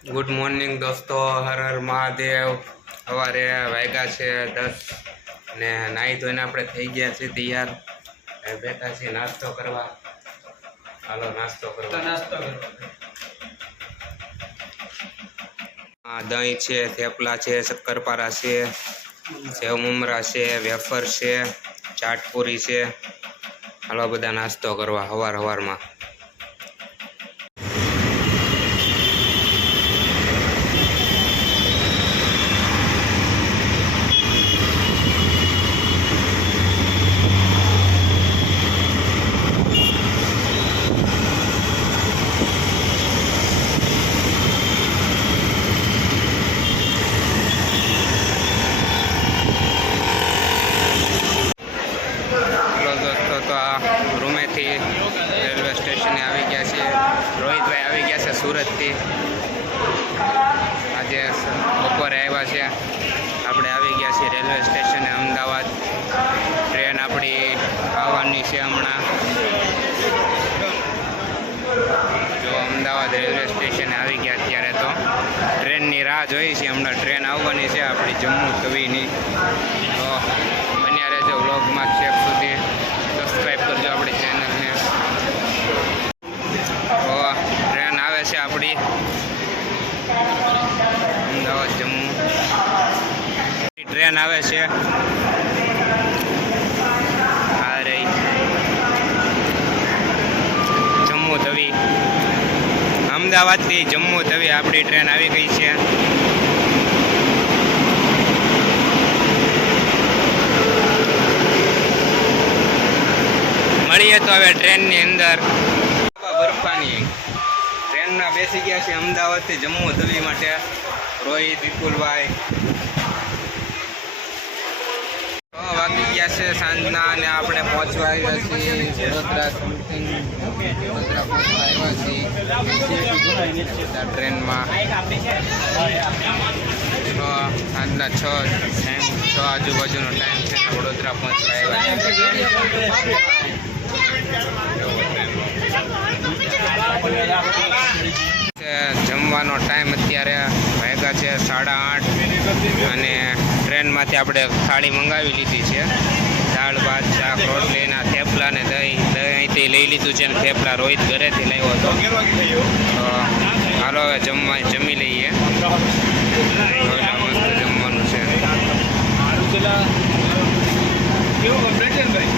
Good morning દોસ્તો. હર હર મહાદેવ. સવારે વાગ્યા છે દસ ને નાહી ધોઈને આપણે થઈ ગયા છીએ તૈયાર. બેઠા છીએ નાસ્તો કરવા. હાલો નાસ્તો કરવા. નાસ્તો કરવા. દહીં છે થેપલા છે શક્કરપારા છે સેવ મમરા છે વેફર છે ચાટપુરી છે. હાલો બધા નાસ્તો કરવા હવાર હવારમાં હેલો દોસ્તો તો આ રૂમેથી રેલવે સ્ટેશને આવી ગયા છીએ રોહિતભાઈ આવી ગયા છે સુરતથી. આજે બપોરે આવ્યા છે. આપણે આવી ગયા છીએ રેલવે સ્ટેશને અમદાવાદ. ટ્રેન આપણી આવવાની છે હમણાં. જો અમદાવાદ રેલવે સ્ટેશને આવી ગયા અત્યારે તો. ટ્રેનની રાહ જોઈ છે હમણાં. ટ્રેન આવવાની છે આપણી જમ્મુ તવીની તો બન્યા રહેજો વ્લોગમાં છેક સુધી. અમદાવાદ જમ્મુ. ટ્રેન આવે છે. આ રહી. જમ્મુ તવી. અમદાવાદથી જમ્મુ તવી આપણી ટ્રેન આવી ગઈ છે. મળીએ તો હવે ટ્રેનની અંદર. ટ્રેનમાં બેસી ગયા છે અમદાવાદથી જમ્મુ તવી માટે. રોહિત વિપુલભાઈ. છ વાગી ગયા છે સાંજના અને આપણે પહોંચવા આવ્યા છીએ વડોદરા સમથિંગ વડોદરા પહોંચવા આવ્યા છીએ. ટ્રેનમાં. સાંજના છ ટાઈમ છ આજુબાજુનો ટાઈમ છે વડોદરા પહોંચવા આવ્યા છે જમવાનો ટાઈમ અત્યારે વાગ્યા છે સાડા આઠ અને ટ્રેનમાંથી આપણે થાળી મંગાવી લીધી છે. દાળ, ભાત, શાક રોટલીના થેપલા ને દહીં દહીં અહીંથી લઈ લીધું છે ને થેપલા રોહિત ઘરેથી લાવ્યો હતો. તો હાલો હવે જમવા, જમી લઈએ. જમવાનું છે. કેવું કમ્પ્લેટ છે ભાઈ?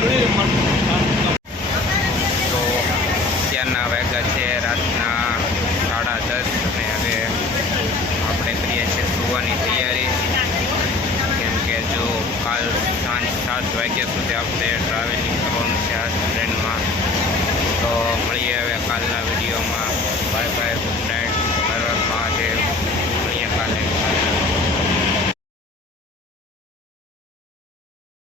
તો અત્યારના વાગ્યા છે, રાતના સાડા દસ અને હવે આપણે કરીએ છીએ સુવાની તૈયારી. કેમ કે જો કાલ સાંજ સાત વાગ્યા સુધી આપણે ટ્રાવેલિંગ કરવાનું છે